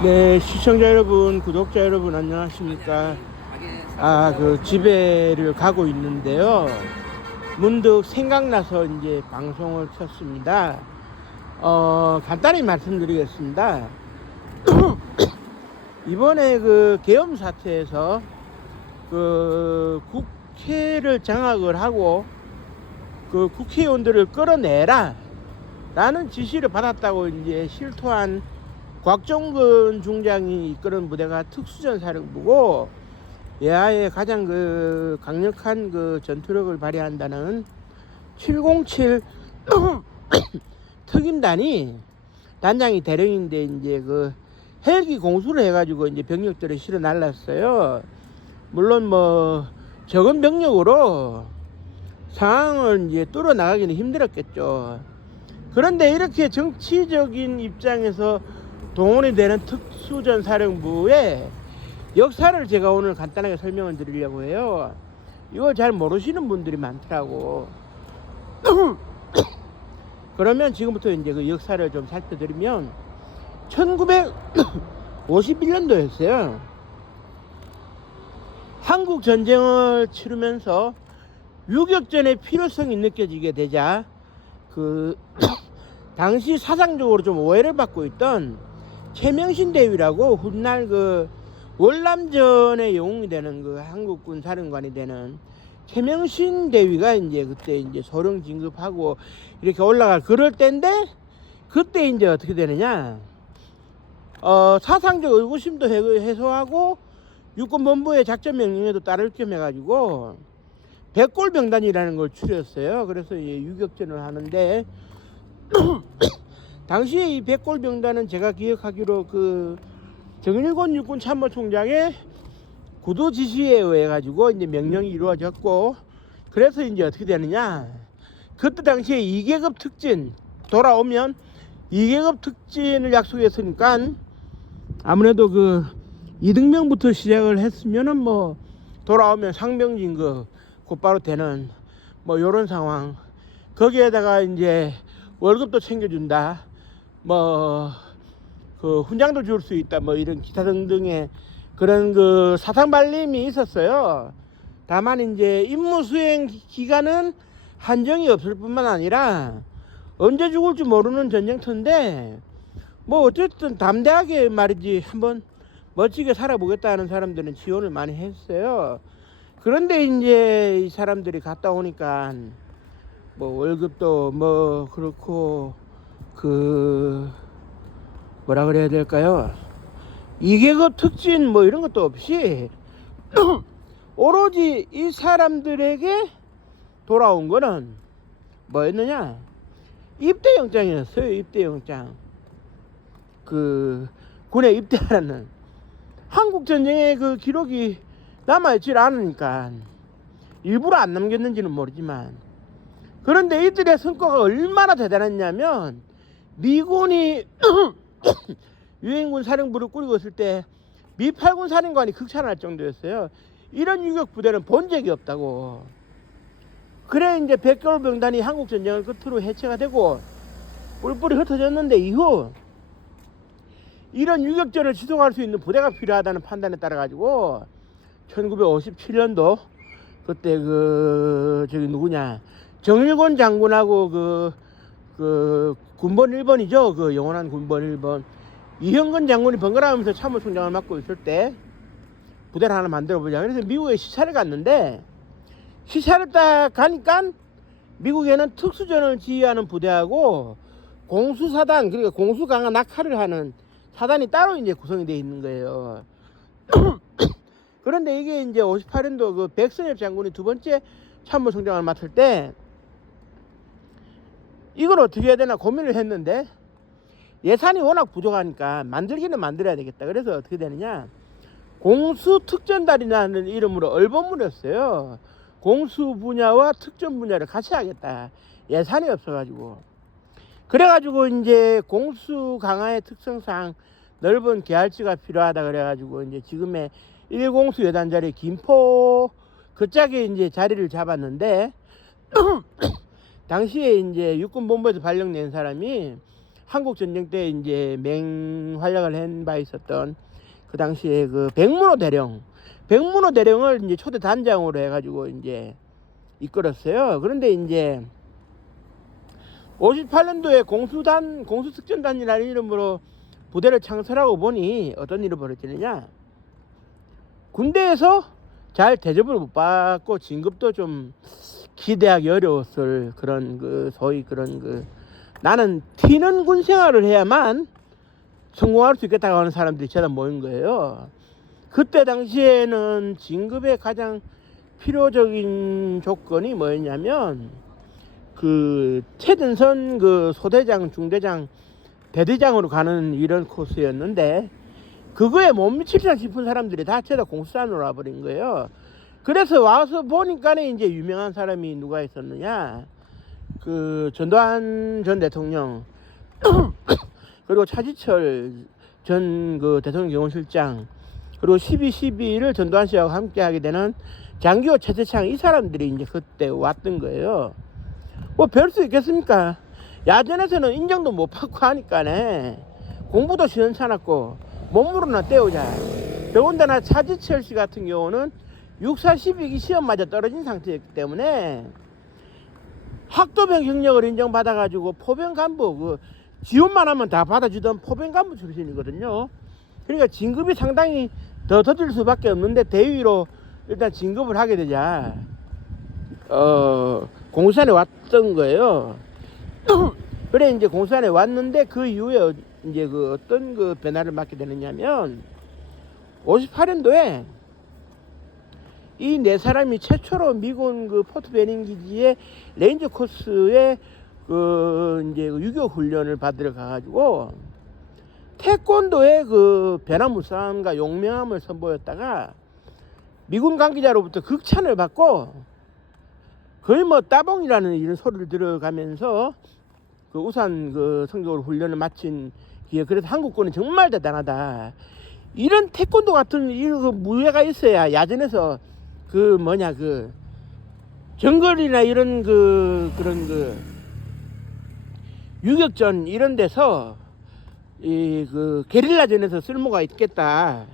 네, 시청자 여러분, 구독자 여러분, 안녕하십니까. 집에를 가고 있는데요. 문득 생각나서 이제 방송을 켰습니다. 간단히 말씀드리겠습니다. 이번에 계엄 사태에서 국회를 장악을 하고 국회의원들을 끌어내라 라는 지시를 받았다고 이제 실토한 곽종근 중장이 이끄는 부대가 특수전사령부고, 예하의 가장 강력한 전투력을 발휘한다는 707 특임단이 단장이 대령인데, 이제 헬기 공수를 해가지고 이제 병력들을 실어 날랐어요. 물론 적은 병력으로 상황을 이제 뚫어 나가기는 힘들었겠죠. 그런데 이렇게 정치적인 입장에서 동원이 되는 특수전사령부의 역사를 제가 오늘 간단하게 설명을 드리려고 해요. 이걸 잘 모르시는 분들이 많더라고. 그러면 지금부터 이제 그 역사를 좀 살펴드리면, 1951년도였어요. 한국 전쟁을 치르면서 유격전의 필요성이 느껴지게 되자 당시 사상적으로 좀 오해를 받고 있던 최명신 대위라고, 훗날 월남전의 영웅이 되는 한국군 사령관이 되는 최명신 대위가 이제 그때 이제 소령 진급하고 이렇게 올라갈 그럴 때인데, 그때 이제 어떻게 되느냐, 사상적 의구심도 해소하고 육군본부의 작전 명령에도 따를 겸 해가지고 백골병단이라는 걸 추렸어요. 그래서 이제 유격전을 하는데, 당시에 이 백골병단은 제가 기억하기로 정일권 육군 참모총장의 구두 지시에 의해 가지고 이제 명령이 이루어졌고, 그래서 이제 어떻게 되느냐, 그때 당시에 2계급 특진 돌아오면 2계급 특진을 약속했으니까 아무래도 이등병부터 시작을 했으면은 돌아오면 상병진급 곧바로 되는 요런 상황. 거기에다가 이제 월급도 챙겨준다, 훈장도 줄 수 있다, 이런 기타 등등의 그런 사상 발림이 있었어요. 다만 이제 임무 수행 기간은 한정이 없을 뿐만 아니라 언제 죽을지 모르는 전쟁터인데, 어쨌든 담대하게 말이지 한번 멋지게 살아보겠다는 사람들은 지원을 많이 했어요. 그런데 이제 이 사람들이 갔다 오니까 월급도 그렇고 뭐라 그래야 될까요? 2계급 특진 이런 것도 없이 오로지 이 사람들에게 돌아온 거는 뭐였느냐, 입대영장이었어요. 입대영장. 군에 입대하는, 한국전쟁의 기록이 남아있질 않으니까 일부러 안 남겼는지는 모르지만, 그런데 이들의 성과가 얼마나 대단했냐면, 미군이 유엔군 사령부를 꾸리고 있을 때 미 8군 사령관이 극찬할 정도였어요. 이런 유격 부대는 본 적이 없다고. 그래 이제 백골병단이 한국전쟁을 끝으로 해체가 되고 뿔뿔이 흩어졌는데, 이후 이런 유격전을 지속할 수 있는 부대가 필요하다는 판단에 따라 가지고 1957년도 그때 정일권 장군하고 군번 1번이죠. 영원한 군번 1번 이형근 장군이 번갈아가면서 참모총장을 맡고 있을 때 부대를 하나 만들어 보자. 그래서 미국에 시찰을 갔는데, 시찰을 딱 가니까 미국에는 특수전을 지휘하는 부대하고 공수사단, 그러니까 공수강화 낙하를 하는 사단이 따로 이제 구성이 되어 있는 거예요. 그런데 이게 이제 58년도 백선엽 장군이 두 번째 참모총장을 맡을 때 이걸 어떻게 해야 되나 고민을 했는데, 예산이 워낙 부족하니까 만들기는 만들어야 되겠다. 그래서 어떻게 되느냐, 공수특전단이라는 이름으로 얼버무렸어요. 공수 분야와 특전 분야를 같이 하겠다. 예산이 없어가지고. 그래가지고 이제 공수 강화의 특성상 넓은 계알지가 필요하다 그래가지고 이제 지금의 1공수 여단자리 김포 그 짝에 이제 자리를 잡았는데, 당시에 이제 육군본부에서 발령낸 사람이 한국 전쟁 때 이제 맹활약을 한 바 있었던 그 당시에 그 백문호 대령을 이제 초대 단장으로 해가지고 이제 이끌었어요. 그런데 이제 58년도에 공수특전단이라는 이름으로 부대를 창설하고 보니 어떤 일이 벌어지느냐. 군대에서 잘 대접을 못 받고 진급도 좀 기대하기 어려웠을 그런 그 소위 그런 그 나는 튀는 군 생활을 해야만 성공할 수 있겠다고 하는 사람들이 제다 모인 거예요. 그때 당시에는 진급의 가장 필요적인 조건이 뭐였냐면 그 최전선 그 소대장, 중대장, 대대장으로 가는 이런 코스였는데 그거에 못 미칠까 싶은 사람들이 다 죄다 공수단으로 와버린 거예요. 그래서 와서 보니까는 이제 유명한 사람이 누가 있었느냐, 그 전두환 전 대통령 그리고 차지철 전 그 대통령 경호실장 그리고 12.12를 전두환 씨하고 함께 하게 되는 장기호, 최태창 이 사람들이 이제 그때 왔던 거예요. 뭐 별 수 있겠습니까? 야전에서는 인정도 못 받고 하니까네 공부도 시원찮았고 몸으로나 때우자. 더군다나 차지철 씨 같은 경우는 6사 12기 시험마저 떨어진 상태였기 때문에 학도병 경력을 인정받아가지고 포병 간부 그 지원만 하면 다 받아주던 포병 간부 출신이거든요. 그러니까 진급이 상당히 더 더딜 수밖에 없는데 대위로 일단 진급을 하게 되자 공수단에 왔던 거예요. 그래 이제 공수단에 왔는데 그 이후에 이제 그 어떤 그 변화를 맞게 되느냐면 58년도에 이 네 사람이 최초로 미군 그 포트 베닝 기지의 레인저 코스에 그 이제 6.25 훈련을 받으러 가가지고 태권도의 그 변화무쌍함과 용맹함을 선보였다가 미군 관계자로부터 극찬을 받고 거의 뭐 따봉이라는 이런 소리를 들어가면서 그 우산 그 성적으로 훈련을 마친 기회. 그래서 한국군은 정말 대단하다. 이런 태권도 같은 이런 그 무예가 있어야 야전에서 그 뭐냐 그 정글이나 이런 그 그런 그 유격전 이런 데서 이 그 게릴라전에서 쓸모가 있겠다.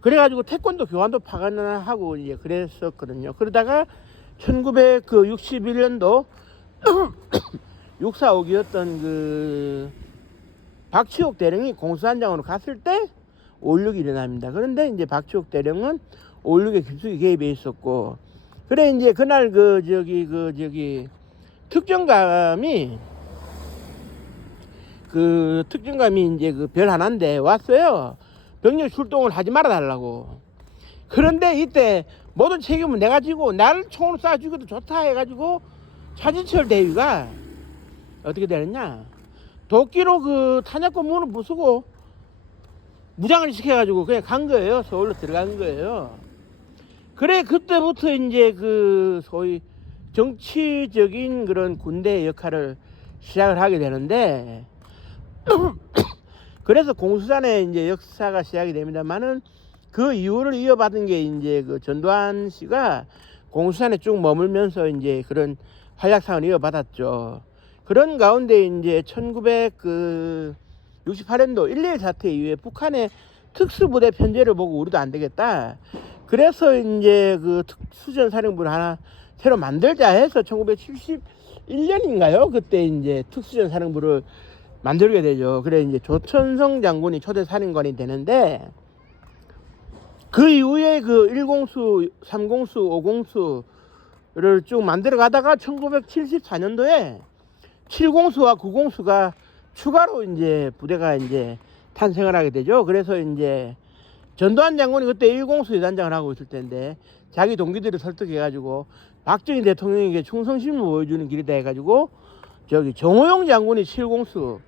그래가지고 태권도 교환도 파견하고 이제 그랬었거든요. 그러다가 1961년도 645기였던 그 박치옥 대령이 공수단장으로 갔을 때 5.16이 일어납니다. 그런데 이제 박치옥 대령은 5.16에 깊숙이 개입해 있었고, 그래 이제 그날 그 저기 특전감이 이제 그 별 하나인데 왔어요. 병력 출동을 하지 말아 달라고. 그런데 이때 모든 책임은 내가 지고 나를 총으로 쏴 죽여도 좋다 해가지고 차지철 대위가 어떻게 되느냐, 도끼로 그 탄약고 문을 부수고 무장을 시켜가지고 그냥 간 거예요. 서울로 들어간 거예요. 그래 그때부터 이제 그 소위 정치적인 그런 군대 역할을 시작을 하게 되는데 그래서 공수단의 이제 역사가 시작이 됩니다만은 그 이후를 이어받은 게 이제 그 전두환 씨가 공수단에 쭉 머물면서 이제 그런 활약상을 이어받았죠. 그런 가운데 이제 1968년도 1.2 사태 이후에 북한의 특수부대 편제를 보고 우리도 안 되겠다. 그래서 이제 그 특수전 사령부를 하나 새로 만들자 해서 1971년인가요? 그때 이제 특수전 사령부를 만들게 되죠. 그래 이제 조천성 장군이 초대 사령관이 되는데 그 이후에 그 1공수, 3공수, 5공수를 쭉 만들어 가다가 1974년도에 7공수와 9공수가 추가로 이제 부대가 이제 탄생을 하게 되죠. 그래서 이제 전두환 장군이 그때 1공수 여단장을 하고 있을 텐데 자기 동기들을 설득해가지고 박정희 대통령에게 충성심을 보여주는 길이다 해가지고 저기 정호용 장군이 7공수,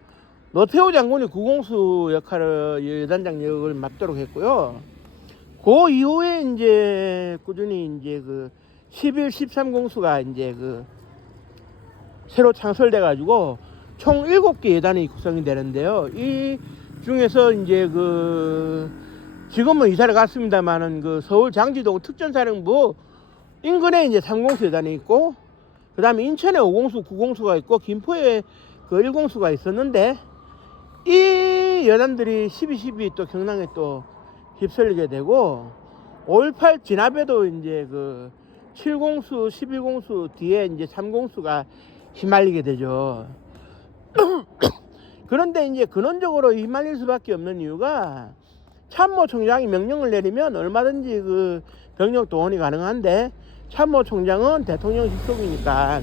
노태우 장군이 9공수 역할을 여단장 역을 맡도록 했고요. 그 이후에 이제 꾸준히 이제 그 11, 13공수가 이제 그 새로 창설돼 가지고 총 7개 여단이 구성이 되는데요. 이 중에서 이제 그 지금은 이사를 갔습니다만은 그 서울 장지동 특전사령부 인근에 이제 3공수 여단이 있고, 그 다음에 인천에 5공수, 9공수가 있고, 김포에 그 1공수가 있었는데, 이 여단들이 12.12 또 경랑에 또 휩쓸리게 되고 5.18 진압에도 이제 그 7공수, 11공수 뒤에 이제 3공수가 휘말리게 되죠. 그런데 이제 근원적으로 휘말릴 수밖에 없는 이유가 참모총장이 명령을 내리면 얼마든지 그 병력 동원이 가능한데 참모총장은 대통령 직속이니까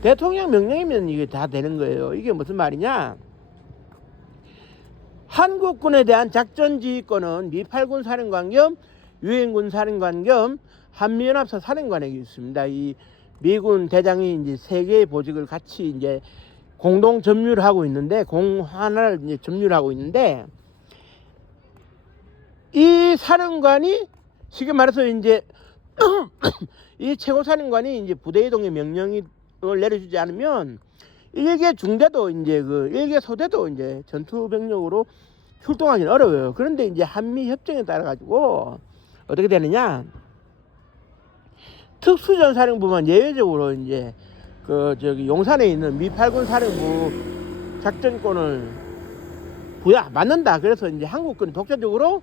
대통령 명령이면 이게 다 되는 거예요. 이게 무슨 말이냐? 한국군에 대한 작전지휘권은 미 8군 사령관 겸 유엔군 사령관 겸 한미연합사 사령관에게 있습니다. 이 미군 대장이 이제 세 개의 보직을 같이 이제 공동 점유를 하고 있는데 공하나를 이제 점유를 하고 있는데 이 사령관이 쉽게 말해서 이제 이 최고 사령관이 이제 부대 이동의 명령을 내려주지 않으면 일개 중대도 이제 그 일개 소대도 이제 전투 병력으로 출동하기는 어려워요. 그런데 이제 한미 협정에 따라 가지고 어떻게 되느냐? 특수전사령부만 예외적으로 이제 그 저기 용산에 있는 미 8군 사령부 작전권을 맞는다. 그래서 이제 한국군이 독자적으로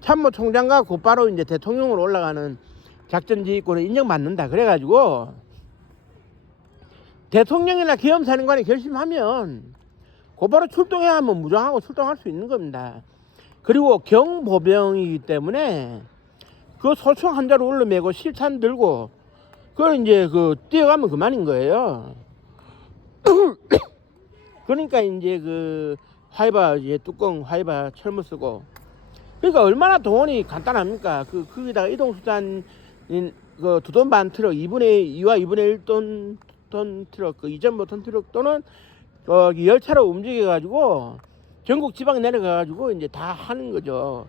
참모총장과 곧바로 이제 대통령으로 올라가는 작전지휘권을 인정받는다. 그래가지고 대통령이나 기염사령관이 결심하면 곧바로 출동해야 하면 무장하고 출동할 수 있는 겁니다. 그리고 경보병이기 때문에 그 소총 한 자루 올려매고 실탄 들고 그걸 이제 그 뛰어가면 그만인 거예요. 그러니까 이제 그 화이바 이제 뚜껑 화이바 철무 쓰고 그러니까 얼마나 동원이 간단합니까? 거기다가 이동수단인 그 2톤 반 트럭 2분의 2와 2분의 1톤 트럭 그 2.5톤 트럭 또는 열차로 움직여가지고 전국 지방 내려가가지고 이제 다 하는 거죠.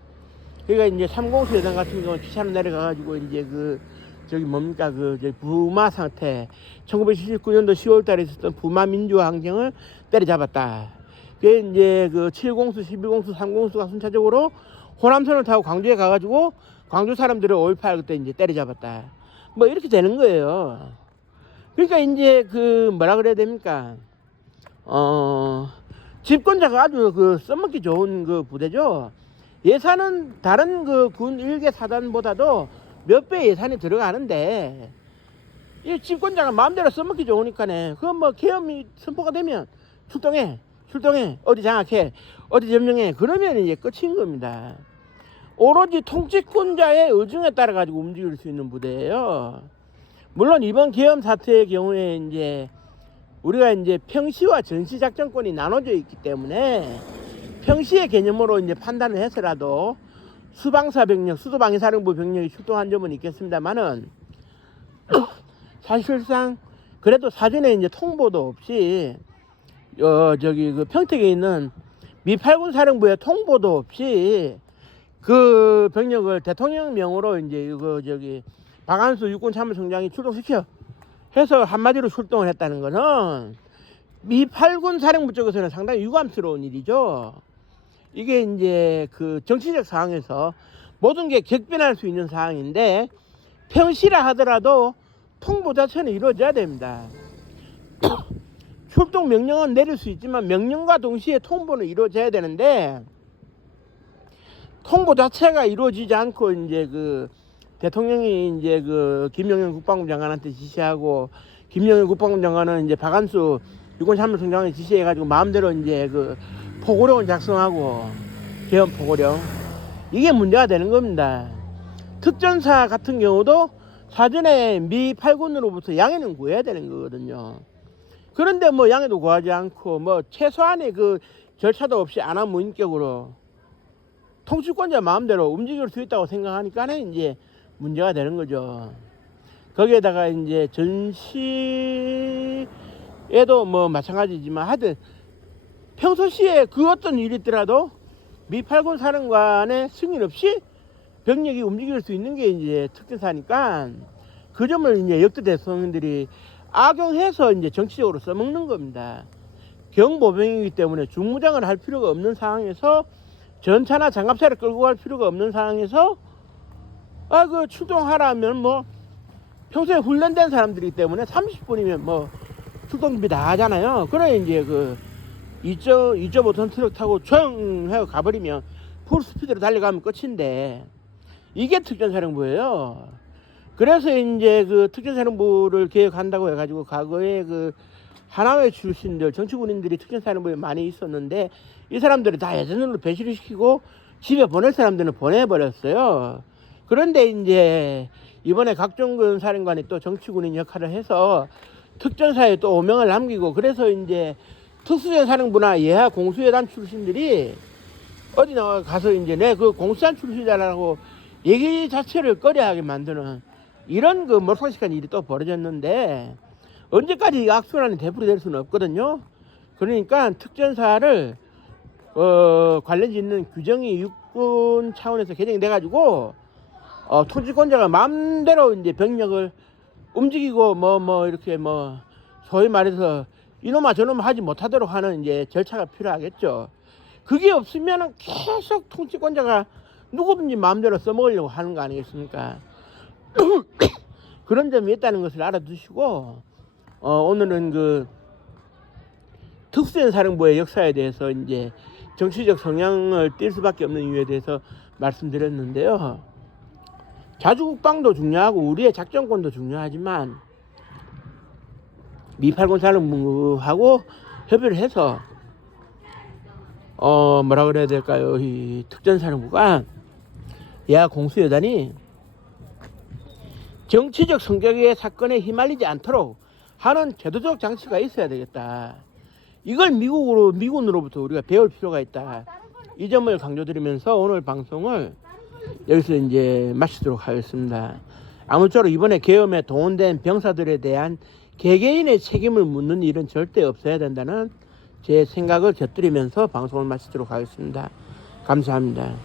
그러니까 이제 3공수 여단 같은 경우는 기차로 내려가가지고 이제 그 저기 뭡니까 그 부마 상태 1979년도 10월달에 있었던 부마 민주화 항쟁을 때려잡았다. 그게 이제 그 7공수, 11공수, 3공수가 순차적으로 호남선을 타고 광주에 가가지고 광주 사람들을 5.18 그때 이제 때려잡았다. 뭐 이렇게 되는 거예요. 그러니까 이제 그 뭐라 그래야 됩니까? 집권자가 아주 그 써먹기 좋은 그 부대죠. 예산은 다른 그 군 일개 사단보다도 몇 배 예산이 들어가는데 이 집권자가 마음대로 써먹기 좋으니까네. 그 뭐 계엄이 선포가 되면 출동해 어디 장악해 어디 점령해 그러면 이제 끝인 겁니다. 오로지 통치권자의 의중에 따라 가지고 움직일 수 있는 부대예요. 물론 이번 계엄 사태의 경우에 이제 우리가 이제 평시와 전시 작전권이 나눠져 있기 때문에 평시의 개념으로 이제 판단을 해서라도 수방사 병력, 수도방위사령부 병력이 출동한 점은 있겠습니다만은 사실상 그래도 사전에 이제 통보도 없이 저기 그 평택에 있는 미 8군 사령부의 통보도 없이 그 병력을 대통령 명으로 이제 그 저기 박한수 육군 참모총장이 출동시켜 해서 한마디로 출동을 했다는 것은 미 8군 사령부 쪽에서는 상당히 유감스러운 일이죠. 이게 이제 그 정치적 상황에서 모든 게 격변할 수 있는 상황인데 평시라 하더라도 통보 자체는 이루어져야 됩니다. 출동 명령은 내릴 수 있지만 명령과 동시에 통보는 이루어져야 되는데 통보 자체가 이루어지지 않고 이제 그 대통령이 이제 그 김영현 국방부 장관한테 지시하고 김영현 국방부 장관은 이제 박한수 육군 참모총장에 지시해가지고 마음대로 이제 그 포고령을 작성하고 계엄 포고령 이게 문제가 되는 겁니다. 특전사 같은 경우도 사전에 미 8군으로부터 양해는 구해야 되는 거거든요. 그런데 뭐 양해도 구하지 않고 뭐 최소한의 그 절차도 없이 안하무인격으로 통치권자 마음대로 움직일 수 있다고 생각하니까는 이제 문제가 되는 거죠. 거기에다가 이제 전시에도 뭐 마찬가지지만 하여튼 평소시에 그 어떤 일이 있더라도 미 8군 사령관의 승인 없이 병력이 움직일 수 있는 게 이제 특전사니까 그 점을 이제 역대 대통령들이 악용해서 이제 정치적으로 써먹는 겁니다. 경보병이기 때문에 중무장을 할 필요가 없는 상황에서 전차나 장갑차를 끌고 갈 필요가 없는 상황에서 그 출동하라면 뭐 평소에 훈련된 사람들이기 때문에 30분이면 뭐 출동 준비 다 하잖아요. 그래 이제 그 2.5톤 트럭 타고 촤 하고 가버리면 풀스피드로 달려가면 끝인데 이게 특전사령부예요. 그래서 이제 그 특전사령부를 개혁한다고 해가지고 과거에 그 하나회 출신들 정치군인들이 특전사령부에 많이 있었는데 이 사람들이 다 예전으로 배치를 시키고 집에 보낼 사람들은 보내버렸어요. 그런데 이제 이번에 각종군 사령관이 또 정치군인 역할을 해서 특전사에 또 오명을 남기고 그래서 이제 특수전사령부나 예하 공수여단 출신들이 어디 나가서 이제 내 그 공수단 출신이라고 얘기 자체를 꺼려하게 만드는 이런 그 몰상식한 일이 또 벌어졌는데 언제까지 이 악순환이 되풀이될 수는 없거든요. 그러니까 특전사를 관련 짓는 규정이 육군 차원에서 개정이 돼가지고 통치권자가 마음대로 이제 병력을 움직이고 이렇게 소위 말해서 이놈아 저놈아 하지 못하도록 하는 이제 절차가 필요하겠죠. 그게 없으면 계속 통치권자가 누구든지 마음대로 써먹으려고 하는 거 아니겠습니까? 그런 점이 있다는 것을 알아두시고 오늘은 그 특수전사령부의 역사에 대해서 이제 정치적 성향을 띌 수밖에 없는 이유에 대해서 말씀드렸는데요. 자주국방도 중요하고 우리의 작전권도 중요하지만 미8군 사령부하고 협의를 해서 뭐라 그래야 될까요? 이 특전사령부가 예하 공수여단이 정치적 성격의 사건에 휘말리지 않도록 하는 제도적 장치가 있어야 되겠다. 이걸 미군으로부터 우리가 배울 필요가 있다. 이 점을 강조드리면서 오늘 방송을 여기서 이제 마치도록 하겠습니다. 아무쪼록 이번에 계엄에 동원된 병사들에 대한 개개인의 책임을 묻는 일은 절대 없어야 된다는 제 생각을 곁들이면서 방송을 마치도록 하겠습니다. 감사합니다.